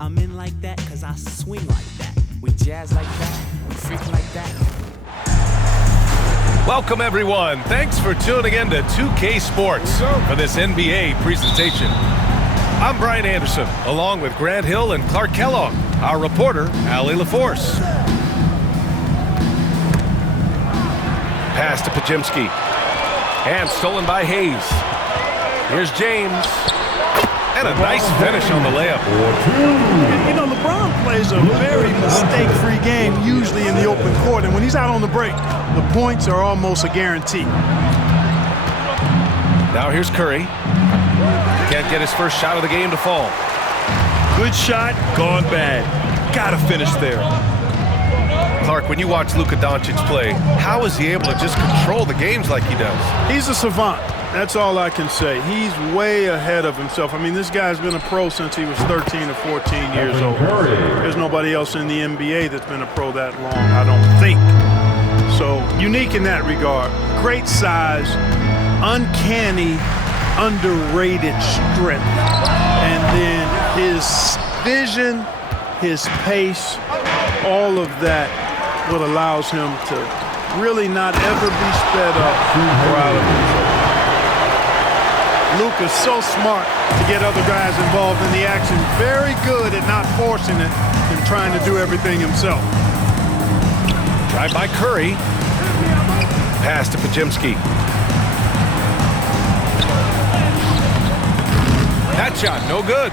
I'm in like that cause I swing like that. We jazz like that, we freak like that. Welcome everyone. Thanks for tuning in to 2K Sports for this NBA presentation. I'm Brian Anderson, along with Grant Hill and Clark Kellogg, our reporter, Allie LaForce. Pass to Pajimski. And stolen by Hayes. Here's James. And a nice finish on the layup. You know, LeBron plays a very mistake-free game, usually in the open court. And when he's out on the break, the points are almost a guarantee. Now here's Curry. Can't get his first shot of the game to fall. Good shot, gone bad. Gotta finish there. Clark, when you watch Luka Doncic play, how is he able to just control the games like he does? He's a savant. That's all I can say. He's way ahead of himself. I mean, this guy's been a pro since he was 13 or 14 years old. There's nobody else in the NBA that's been a pro that long, I don't think. So, unique in that regard. Great size, uncanny, underrated strength. And then his vision, his pace, all of that, what allows him to really not ever be sped up or out of control. Luka's so smart to get other guys involved in the action. Very good at not forcing it and trying to do everything himself. Drive by Curry. Pass to Pajimski. That shot, no good.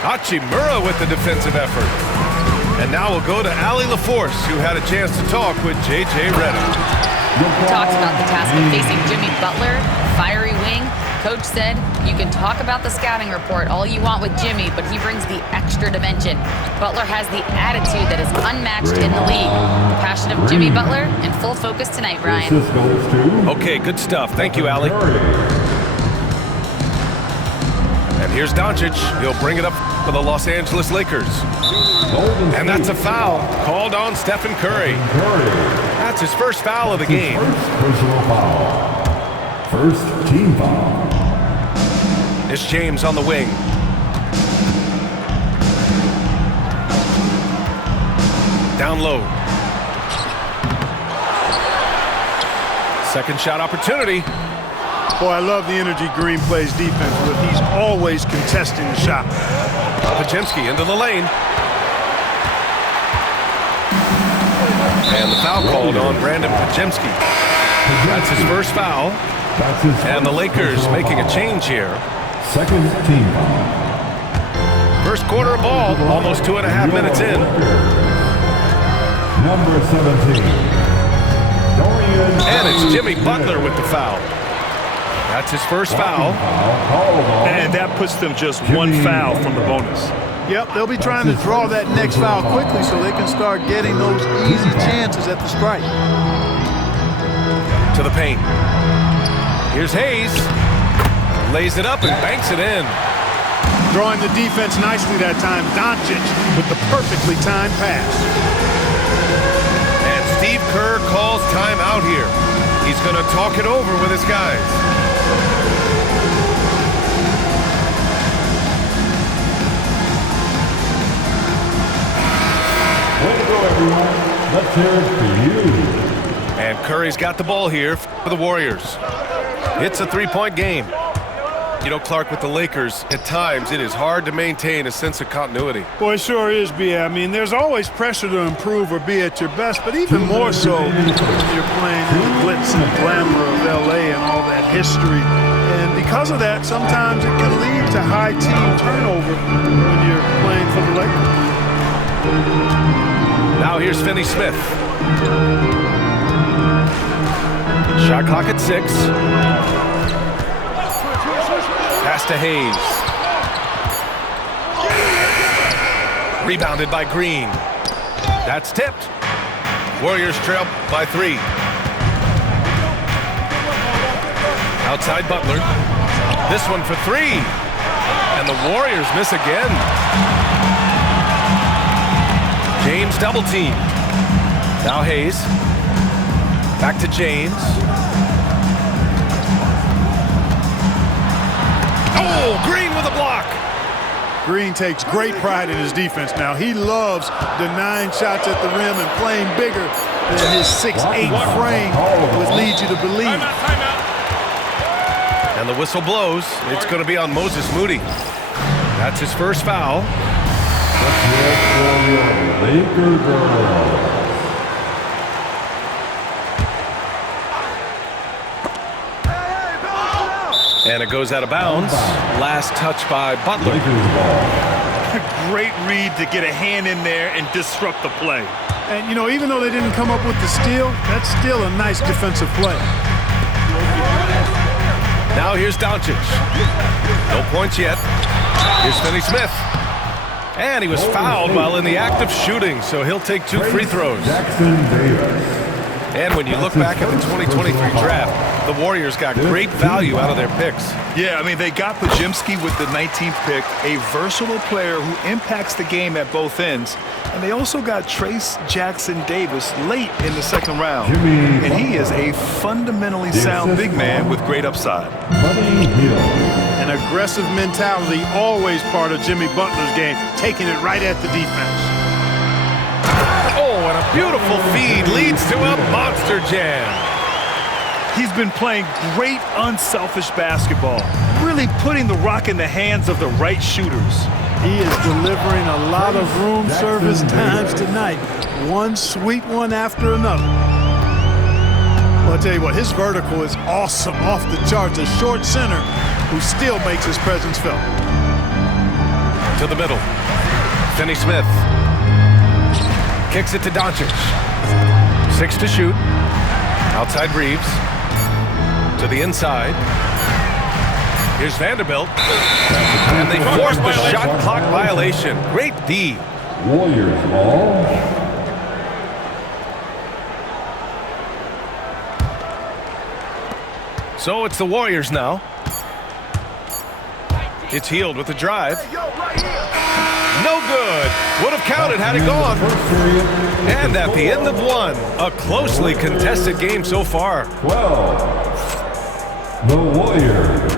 Hachimura with the defensive effort. And now we'll go to Allie LaForce, who had a chance to talk with J.J. Redick. Talks about the task of facing Jimmy Butler, fiery wing. Coach said, you can talk about the scouting report all you want with Jimmy, but he brings the extra dimension. Butler has the attitude that is unmatched in the league. The passion of Jimmy Butler in full focus tonight, Brian. Okay, good stuff. Thank you, Allie. And here's Doncic. He'll bring it up for the Los Angeles Lakers. And that's a foul called on Stephen Curry. That's his first foul of the game. Personal foul. First team foul. It's James on the wing. Down low. Second shot opportunity. Boy, I love the energy Green plays defense with. He's always contesting the shot. Pajimski into the lane. And the foul called on Brandon Pajimski. That's his first foul. And the Lakers making a change here. Second team foul. First quarter of ball, almost 2.5 minutes in. Number 17. And it's Jimmy Butler with the foul. That's his first foul. And that puts them just one foul from the bonus. Yep, they'll be trying to draw that next foul quickly so they can start getting those easy chances at the strike. To the paint. Here's Hayes. Lays it up and banks it in. Drawing the defense nicely that time. Doncic with the perfectly timed pass. And Steve Kerr calls timeout here. He's going to talk it over with his guys. Way to go, everyone. Let's hear it for you. And Curry's got the ball here for the Warriors. It's a three-point game. You know, Clark, with the Lakers, at times it is hard to maintain a sense of continuity. Boy, it sure is, B. I mean, there's always pressure to improve or be at your best, but even more so when you're playing in the glitz and glamour of L.A. and all that history. And because of that, sometimes it can lead to high team turnover when you're playing for the Lakers. Now here's Finney Smith. Shot clock at 6. Pass to Hayes. Rebounded by Green. That's tipped. Warriors trail by 3. Outside Butler. This one for 3. And the Warriors miss again. James double team. Now Hayes. Back to James. Oh, Green with a block. Green takes great pride in his defense now. He loves denying shots at the rim and playing bigger than his 6'8" frame would lead you to believe. And the whistle blows. It's going to be on Moses Moody. That's his first foul. And it goes out of bounds. Last touch by Butler. Great read to get a hand in there and disrupt the play. And, you know, even though they didn't come up with the steal, that's still a nice defensive play. Now here's Doncic. No points yet. Here's Finney-Smith. And he was fouled while in the act of shooting, so he'll take 2 free throws. And when you look back at the 2023 draft, the Warriors got great value out of their picks. Yeah, I mean, they got Podziemski with the 19th pick, a versatile player who impacts the game at both ends. And they also got Trace Jackson-Davis late in the second round. And he is a fundamentally sound big man with great upside. An aggressive mentality, always part of Jimmy Butler's game, taking it right at the defense. Oh, and a beautiful feed leads to a monster jam. He's been playing great unselfish basketball, really putting the rock in the hands of the right shooters. He is delivering a lot of room service times tonight. One sweet one after another. Well, I'll tell you what, his vertical is awesome, off the charts. A short center who still makes his presence felt. To the middle. Finney-Smith. Kicks it to Doncic. 6 to shoot. Outside Reeves. To the inside. Here's Vanderbilt. And they forced the shot clock violation. Great D. Warriors ball. So it's the Warriors now. It's Hield with the drive. No good. Would have counted had it gone. And at the end of one, a closely contested game so far. 12. The Warriors.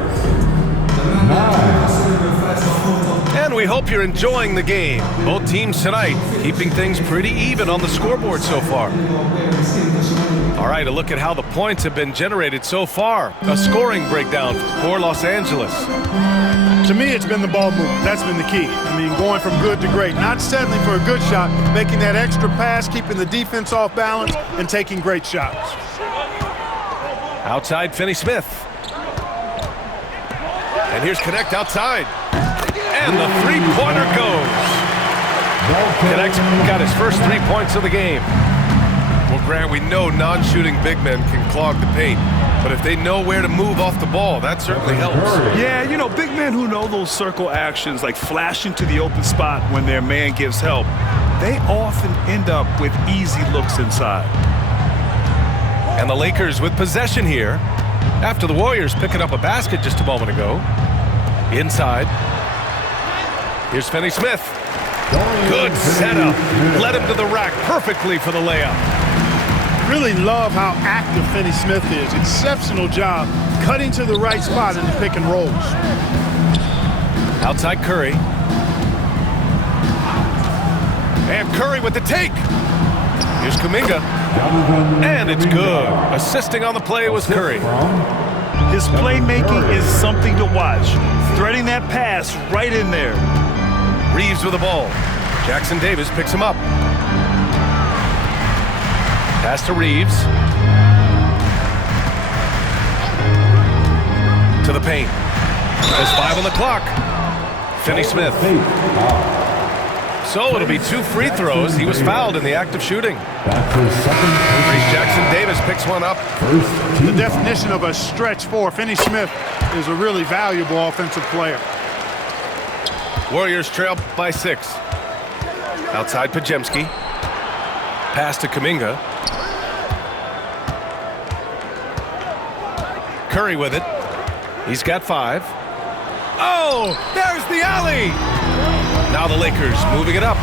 9. And we hope you're enjoying the game. Both teams tonight keeping things pretty even on the scoreboard so far. All right, a look at how the points have been generated so far. A scoring breakdown for Los Angeles. To me, it's been the ball movement. That's been the key. I mean, going from good to great. Not settling for a good shot, making that extra pass, keeping the defense off balance, and taking great shots. Outside Finney-Smith. And here's Connect outside. And the three-pointer goes. Connect's got his first 3 points of the game. Well, Grant, we know non-shooting big men can clog the paint. But if they know where to move off the ball, that certainly helps. Yeah, you know, big men who know those circle actions, like flashing to the open spot when their man gives help, they often end up with easy looks inside. And the Lakers with possession here after the Warriors picking up a basket just a moment ago. Inside. Here's Finney-Smith. Good setup. Led him to the rack perfectly for the layup. Really love how active Finney-Smith is. Exceptional job cutting to the right spot in the pick and rolls. Outside Curry. And Curry with the take. Here's Kuminga. And it's good. Assisting on the play was Curry. His playmaking is something to watch. Threading that pass right in there. Reeves with the ball. Jackson-Davis picks him up. Pass to Reeves. To the paint. There's 5 on the clock. Finney-Smith. So it'll be 2 free throws. He was fouled in the act of shooting. Reese Jackson-Davis picks one up. The definition of a stretch 4. Finney-Smith is a really valuable offensive player. Warriors trail by 6. Outside Podziemski. Pass to Kuminga. Curry with it. He's got 5. Oh, there's the alley. Now the Lakers moving it up.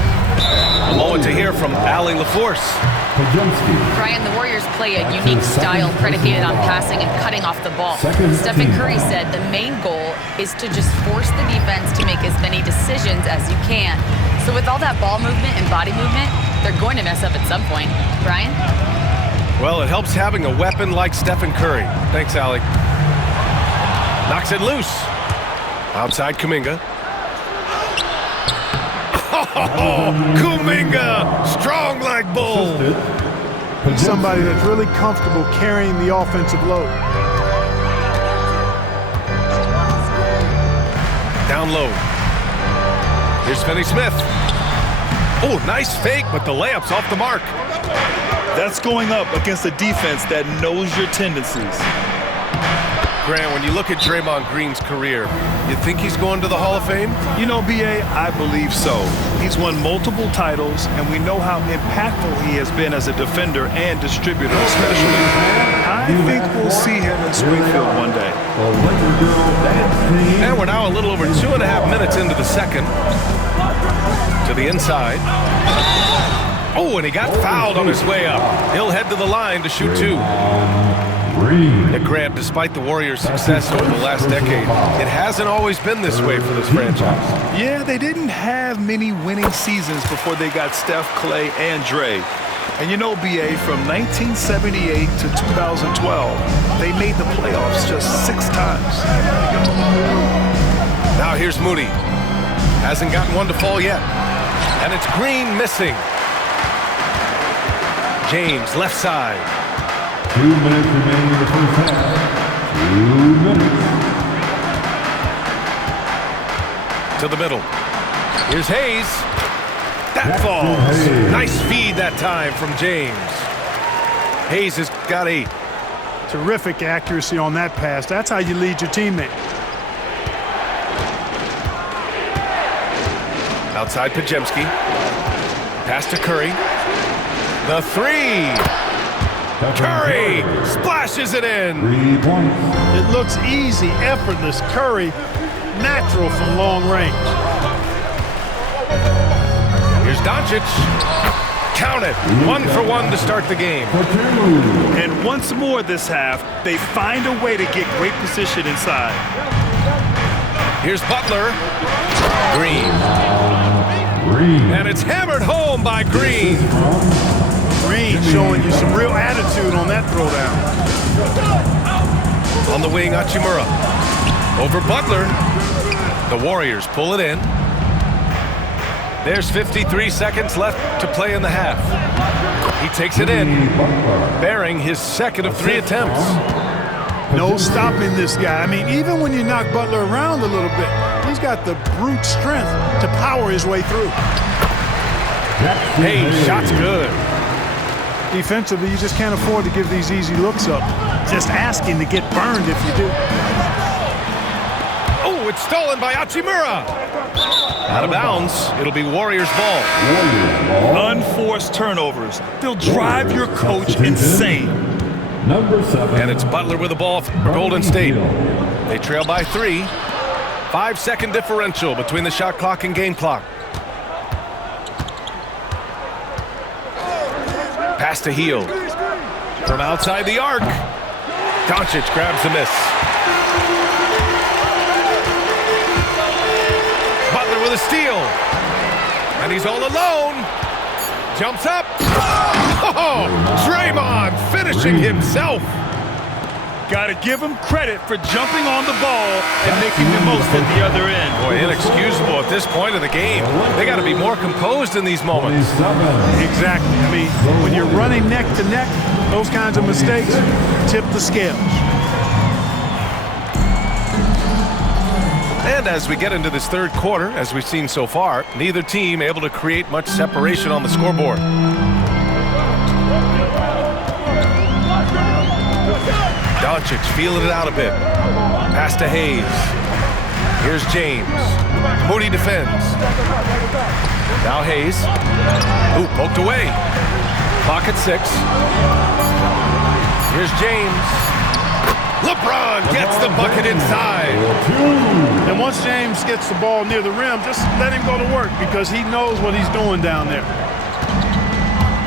A moment to hear from Allie LaForce. Brian, the Warriors play a unique style predicated on passing and cutting off the ball. Stephen Curry said the main goal is to just force the defense to make as many decisions as you can. So with all that ball movement and body movement, they're going to mess up at some point. Brian? Well, it helps having a weapon like Stephen Curry. Thanks, Allie. Knocks it loose. Outside Kuminga. Oh, Kuminga! Strong like bull. He's somebody that's really comfortable carrying the offensive load. Down low. Here's Finney-Smith. Oh, nice fake, but the layup's off the mark. That's going up against a defense that knows your tendencies. Grant, when you look at Draymond Green's career, you think he's going to the Hall of Fame? You know, B.A., I believe so. He's won multiple titles, and we know how impactful he has been as a defender and distributor especially. I think we'll see him in Springfield one day. And we're now a little over 2.5 minutes into the second. To the inside. Oh, and he got fouled on his way up. He'll head to the line to shoot two. Yeah, Grant, despite the Warriors' success over the last decade, it hasn't always been this way for this franchise. Yeah, they didn't have many winning seasons before they got Steph, Clay, and Dre. And you know, B.A., from 1978 to 2012, they made the playoffs just 6 times. Now here's Moody. Hasn't gotten one to fall yet. And it's Green missing. James, left side. 2 minutes remaining in the first half. 2 minutes. To the middle. Here's Hayes. That falls. Nice feed that time from James. Hayes has got 8. Terrific accuracy on that pass. That's how you lead your teammate. Outside Pajemski. Pass to Curry. The 3. Curry splashes it in. 3 points. It looks easy, effortless. Curry, natural from long range. Here's Doncic. Count it. 1 for 1 to start the game. And once more this half, they find a way to get great position inside. Here's Butler. Green. And it's hammered home by Green. Green showing you some real attitude on that throwdown. On the wing, Hachimura. Over Butler. The Warriors pull it in. There's 53 seconds left to play in the half. He takes it in, bearing his second of 3 attempts. No stopping this guy. I mean, even when you knock Butler around a little bit, he's got the brute strength to power his way through. Hey, shot's good. Defensively, you just can't afford to give these easy looks up. Just asking to get burned if you do. Oh, it's stolen by Hachimura. Out of bounds. It'll be Warriors ball. Unforced turnovers. They'll drive your coach insane. Number 7. And it's Butler with the ball for Golden State. They trail by 3. 5-second differential between the shot clock and game clock. Pass to Heel. From outside the arc. Doncic grabs the miss. Butler with a steal. And he's all alone. Jumps up. Oh, Draymond finishing himself. Got to give him credit for jumping on the ball and making the most at the other end. Boy, inexcusable at this point of the game. They got to be more composed in these moments. Exactly. I mean, when you're running neck to neck, those kinds of mistakes tip the scales. And as we get into this third quarter, as we've seen so far, neither team able to create much separation on the scoreboard. Doncic feeling it out a bit. Pass to Hayes. Here's James. Moody defends. Now Hayes. Ooh, poked away. Clock at 6. Here's James. LeBron gets the bucket inside. And once James gets the ball near the rim, just let him go to work because he knows what he's doing down there.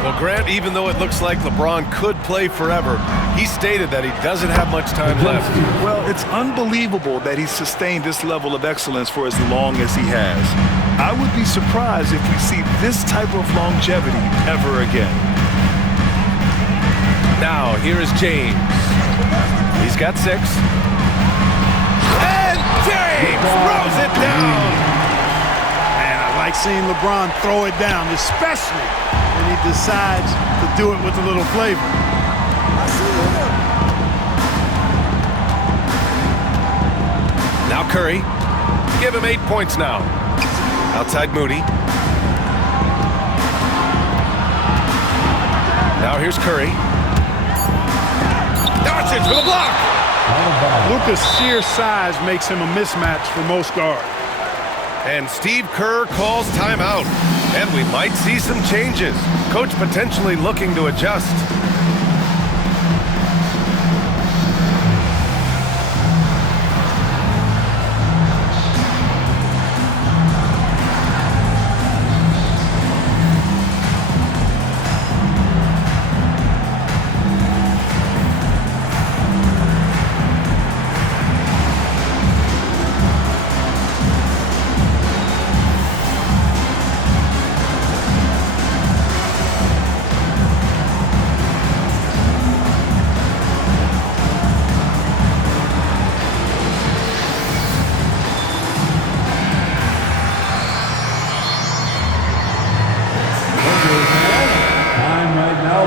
Well, Grant, even though it looks like LeBron could play forever, he stated that he doesn't have much time left. Well, it's unbelievable that he's sustained this level of excellence for as long as he has. I would be surprised if we see this type of longevity ever again. Now, here is James. He's got 6. And James throws it down. Man, I like seeing LeBron throw it down, especially when he decides to do it with a little flavor. Now Curry. Give him 8 points now. Outside Moody. Now here's Curry. Doncic for the block. Luka's sheer size makes him a mismatch for most guards. And Steve Kerr calls timeout. And we might see some changes. Coach potentially looking to adjust.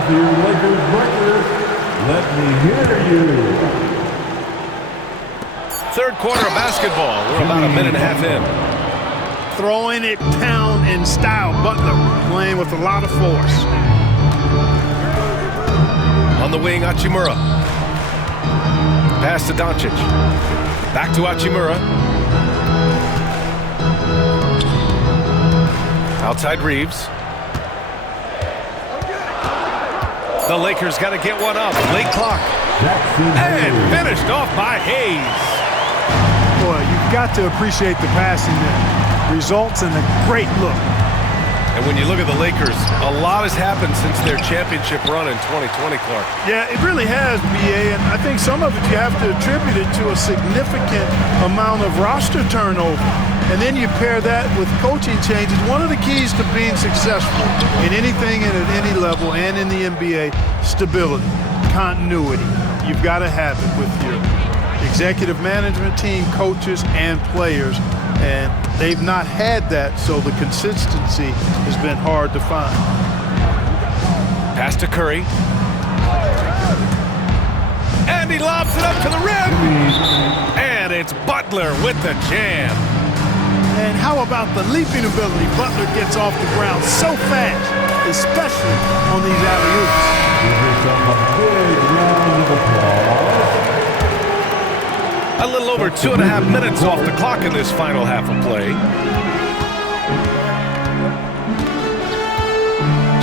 For your Lakers breakers, let me hear you. Third quarter of basketball. We're about a minute and a half in. Throwing it down in style. Butler playing with a lot of force. On the wing, Hachimura. Pass to Doncic. Back to Hachimura. Outside Reeves. The Lakers got to get one up. Late clock. And finished off by Hayes. Boy, you've got to appreciate the passing there. Results in a great look. And when you look at the Lakers, a lot has happened since their championship run in 2020, Clark. Yeah, it really has, B.A., and I think some of it you have to attribute it to a significant amount of roster turnover. And then you pair that with coaching changes. One of the keys to being successful in anything and at any level and in the NBA, stability, continuity. You've got to have it with your executive management team, coaches, and players. And they've not had that, so the consistency has been hard to find. Pass to Curry. And he lobs it up to the rim. And it's Butler with the jam. And how about the leaping ability? Butler gets off the ground so fast, especially on these alley-oops. Give yourself a big round of applause. A little over 2.5 minutes off the clock in this final half of play.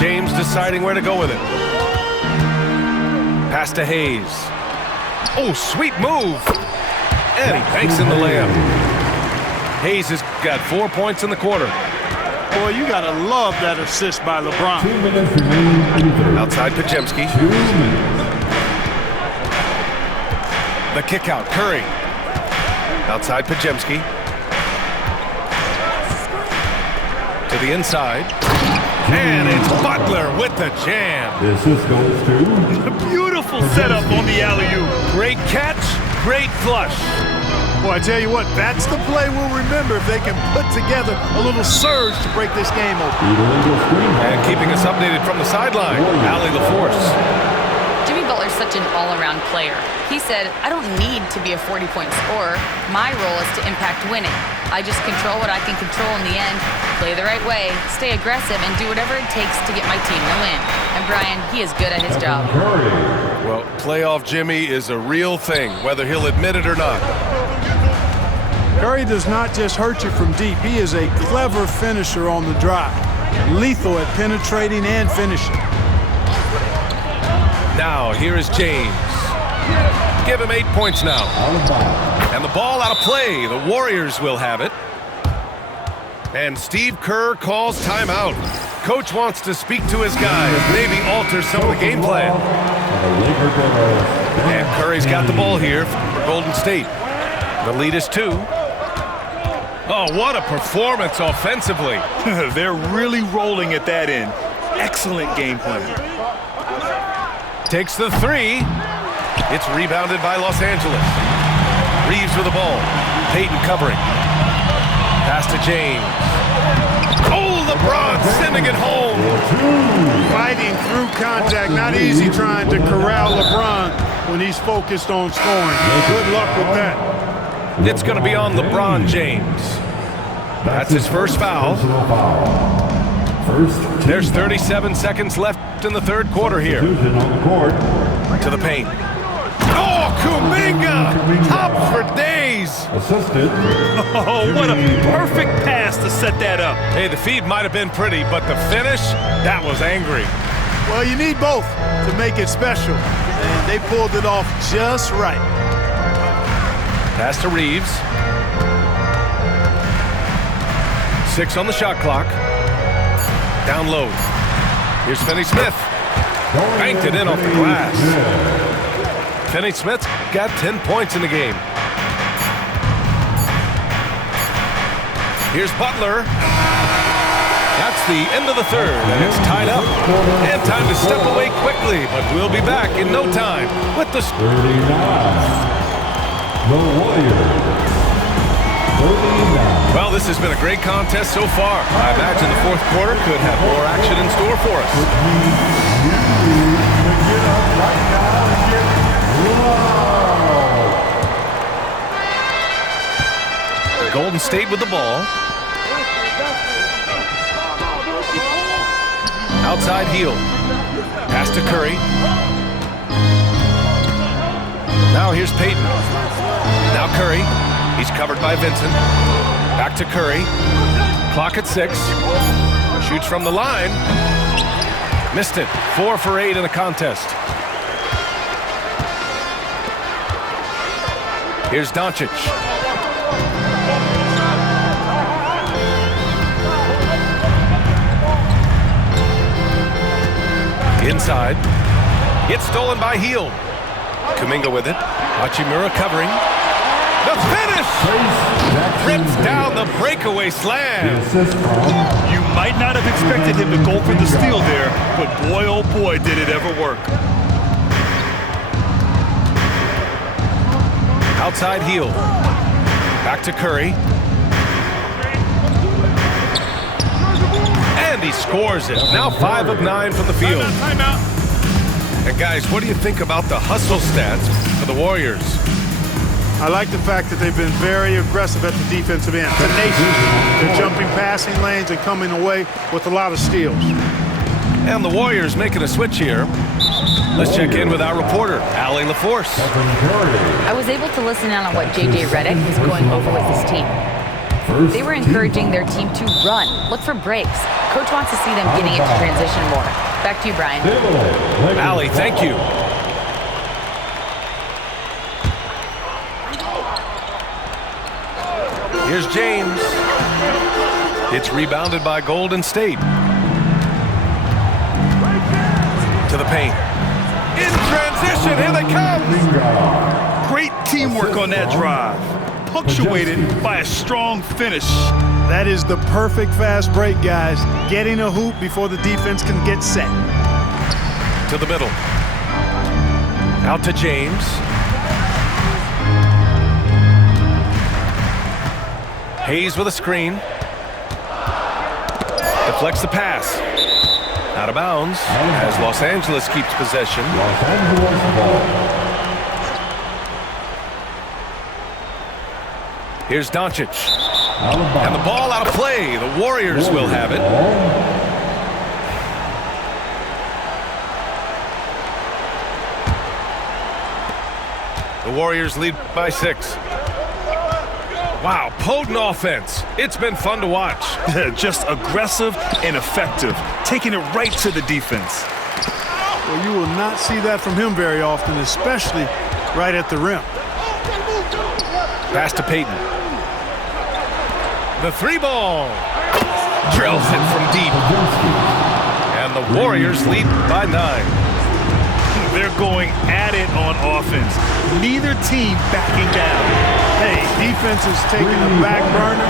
James deciding where to go with it. Pass to Hayes. Oh, sweet move. And he banks in the layup. Hayes has got 4 points in the quarter. Boy, you got to love that assist by LeBron. 2 minutes remaining. Outside Pajemski. 2 minutes. The kick out, Curry. Outside Pajemski. To the inside. And it's Butler with the jam. The assist goes to Beautiful setup on the alley-oop. Great catch, great flush. Boy, I tell you what, that's the play we'll remember if they can put together a little surge to break this game open. And keeping us updated from the sideline, Allie LaForce. Jimmy Butler's such an all-around player. He said, I don't need to be a 40-point scorer. My role is to impact winning. I just control what I can control in the end, play the right way, stay aggressive, and do whatever it takes to get my team to win. And Brian, he is good at his job. Well, playoff Jimmy is a real thing, whether he'll admit it or not. Curry does not just hurt you from deep. He is a clever finisher on the drive. Lethal at penetrating and finishing. Now, here is James. Give him 8 points now. And the ball out of play. The Warriors will have it. And Steve Kerr calls timeout. coach wants to speak to his guys, maybe alter some of the game plan. And Curry's got the ball here for Golden State. The lead is 2. Oh, what a performance offensively. They're really rolling at that end. Excellent game plan. Takes the 3. It's rebounded by Los Angeles. Reeves with the ball. Payton covering. Pass to James. Oh, LeBron sending it home. Fighting through contact. Not easy trying to corral LeBron when he's focused on scoring. Good luck with that. It's going to be on LeBron James. That's his first foul. There's 37 seconds left in the third quarter here. To the paint. Oh, Kuminga! Hops for days! Assisted. Oh, what a perfect pass to set that up. Hey, the feed might have been pretty, but the finish, that was angry. Well, you need both to make it special. And they pulled it off just right. Pass to Reeves. 6 on the shot clock. Down low. Here's Finney-Smith. Banked it in off the glass. Finney-Smith's got 10 points in the game. Here's Butler. That's the end of the third, and it's tied up. And time to step away quickly, but we'll be back in no time with the... 39. The Warriors. 39. Well, this has been a great contest so far. I imagine the fourth quarter could have more action in store for us. Golden State with the ball. Outside heel. Pass to Curry. Now here's Payton. Now Curry. He's covered by Vincent. Back to Curry. Clock at 6. Shoots from the line. Missed it. 4 for 8 in the contest. Here's Doncic. Inside. It's stolen by Hield. Kuminga with it. Hachimura covering. The finish! Rips down the breakaway slam. You might not have expected him to go for the steal there, but boy, oh boy, did it ever work. Outside Hield. Back to Curry. And he scores it. Now 5 of 9 from the field. And guys, what do you think about the hustle stats for the Warriors? I like the fact that they've been very aggressive at the defensive end. Tenacious. They're jumping passing lanes and coming away with a lot of steals. And the Warriors making a switch here. Let's check in with our reporter, Allie LaForce. I was able to listen in on what J.J. Redick was going over with his team. They were encouraging their team to run, look for breaks. Coach wants to see them getting into transition more. Back to you, Brian. Allie, thank you. Here's James. It's rebounded by Golden State. To the paint. In transition, here they come. Great teamwork on that drive, punctuated by a strong finish. That is the perfect fast break, guys. Getting a hoop before the defense can get set. To the middle. Out to James. Hayes with a screen. Deflects the pass. Out of bounds as Los Angeles keeps possession. Los Angeles ball. Here's Doncic. And the ball out of play. The Warriors will have it. The Warriors lead by 6. Wow, potent offense. It's been fun to watch. Just aggressive and effective, taking it right to the defense. Well, you will not see that from him very often, especially right at the rim. Pass to Payton. The 3 ball. Drills it from deep. Warriors lead by 9. They're going at it on offense. Neither team backing down. Hey, defense is taking a back burner,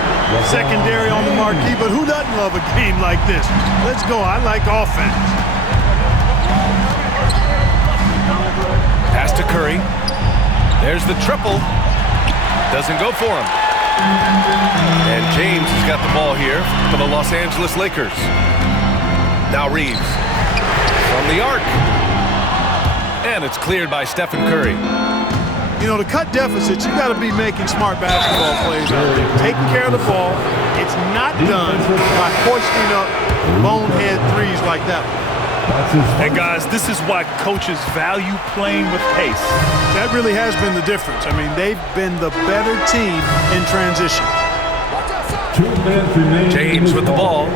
secondary on the marquee, but who doesn't love a game like this? Let's go. I like offense. Pass to Curry. There's the triple. Doesn't go for him. And James has got the ball here for the Los Angeles Lakers. Now Reeves from the arc. And it's cleared by Stephen Curry. You know, to cut deficits, you got to be making smart basketball plays out there. Taking care of the ball. It's not done by hoisting up bonehead threes like that one. And guys, this is why coaches value playing with pace. That really has been the difference. I mean, they've been the better team in transition. 2 minutes remaining. James with the ball.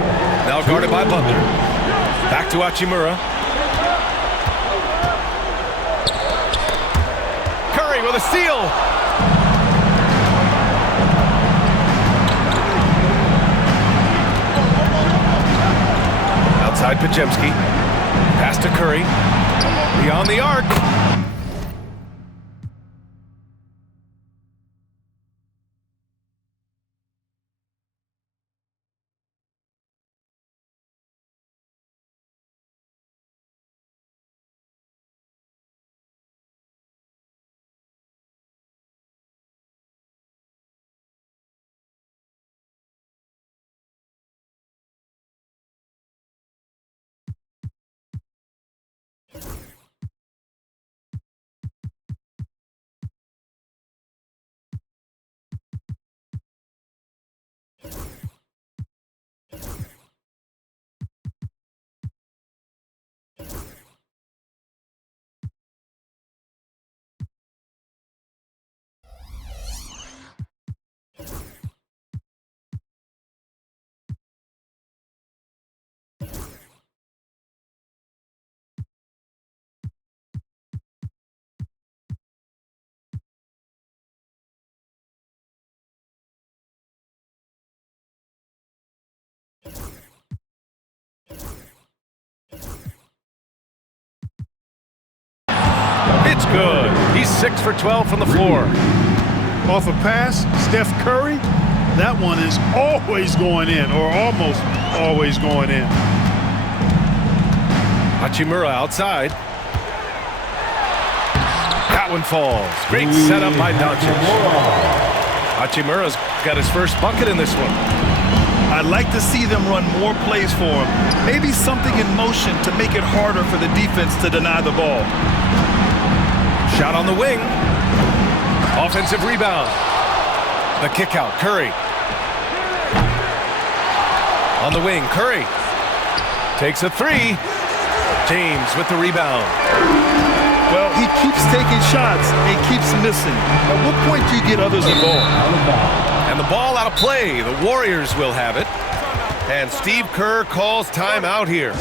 Now guarded by Butler. Back to Hachimura. Curry with a steal. Outside Pajemski. Pass to Curry. Beyond the arc. It's good. He's 6 for 12 from the floor. Off a pass, Steph Curry, that one is always going in, or almost always going in. Hachimura outside. That one falls. Great setup by Doncic. Hachimura's got his first bucket in this one. I'd like to see them run more plays for him. Maybe something in motion to make it harder for the defense to deny the ball. Shot on the wing. Offensive rebound. The kick out. Curry. On the wing. Curry. Takes a three. James with the rebound. Well, he keeps taking shots and keeps missing. At what point do you get others involved? And the ball out of play. The Warriors will have it. And Steve Kerr calls timeout here.